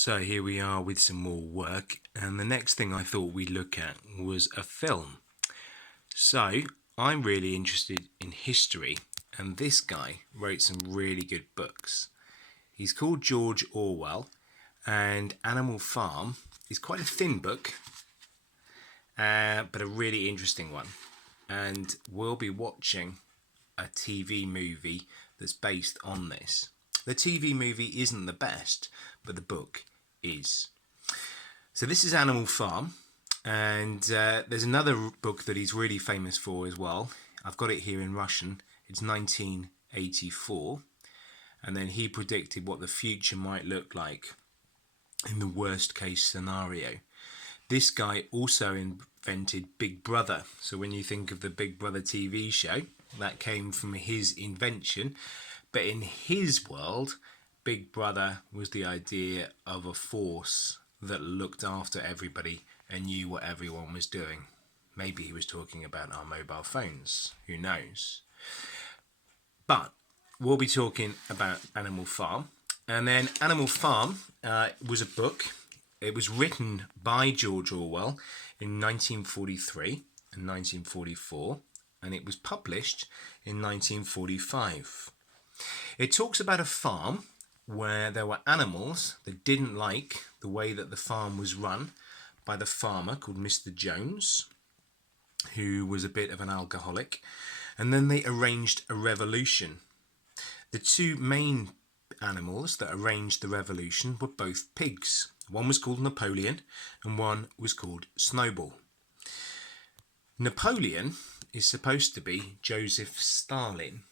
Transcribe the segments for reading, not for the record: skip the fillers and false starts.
So here we are with some more work, and the next thing I thought we'd look at was a film. So I'm really interested in history, and this guy wrote some really good books. He's called George Orwell, and Animal Farm is quite a thin book, but a really interesting one. And we'll be watching a TV movie that's based on this. The TV movie isn't the best, but the book is. So this is Animal Farm, and there's another book that he's really famous for as well. I've got it here in Russian. It's 1984, and then he predicted what the future might look like in the worst case scenario. This guy also invented Big Brother. So when you think of the Big Brother TV show, that came from his invention. But in his world, Big Brother was the idea of a force that looked after everybody and knew what everyone was doing. Maybe he was talking about our mobile phones. Who knows? But we'll be talking about Animal Farm. And then Animal Farm was a book. It was written by George Orwell in 1943 and 1944, and it was published in 1945. It talks about a farm where there were animals that didn't like the way that the farm was run by the farmer called Mr. Jones, who was a bit of an alcoholic, and then they arranged a revolution. The two main animals that arranged the revolution were both pigs. One was called Napoleon and one was called Snowball. Napoleon is supposed to be Joseph Stalin.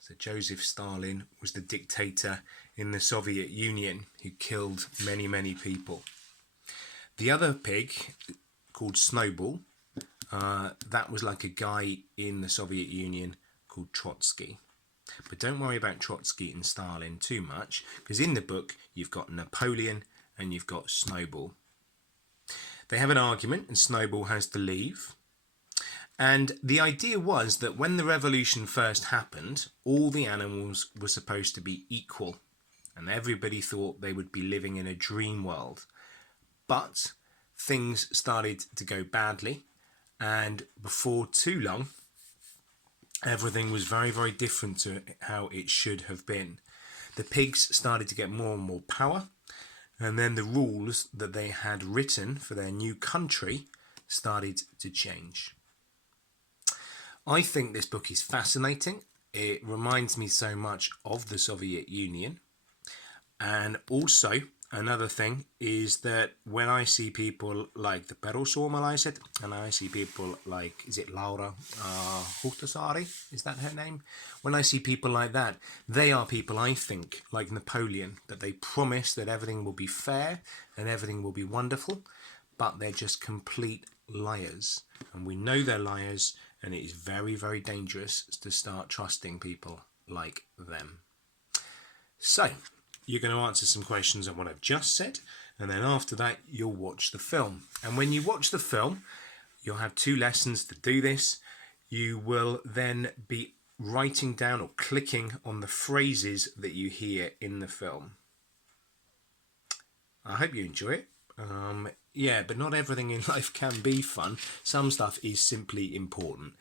So Joseph Stalin was the dictator in the Soviet Union who killed many people. The other pig, called Snowball, that was like a guy in the Soviet Union called Trotsky. But don't worry about Trotsky and Stalin too much, because in the book you've got Napoleon and you've got Snowball. They have an argument and Snowball has to leave. And the idea was that when the revolution first happened, all the animals were supposed to be equal, and everybody thought they would be living in a dream world. But things started to go badly, and before too long, everything was very different to how it should have been. The pigs started to get more and more power, and then the rules that they had written for their new country started to change. I think this book is fascinating. It reminds me so much of the Soviet Union. And also, another thing is that when I see people like the perussuomalaiset, and I see people like, is it Laura Huhtasaari? Is that her name? When I see people like that, they are people, I think, like Napoleon, that they promise that everything will be fair and everything will be wonderful, but they're just complete liars. And we know they're liars, and it is very dangerous to start trusting people like them. So, you're going to answer some questions on what I've just said, and then after that you'll watch the film. And when you watch the film, you'll have 2 lessons to do this. You will then be writing down or clicking on the phrases that you hear in the film. I hope you enjoy it. Yeah, but not everything in life can be fun. Some stuff is simply important.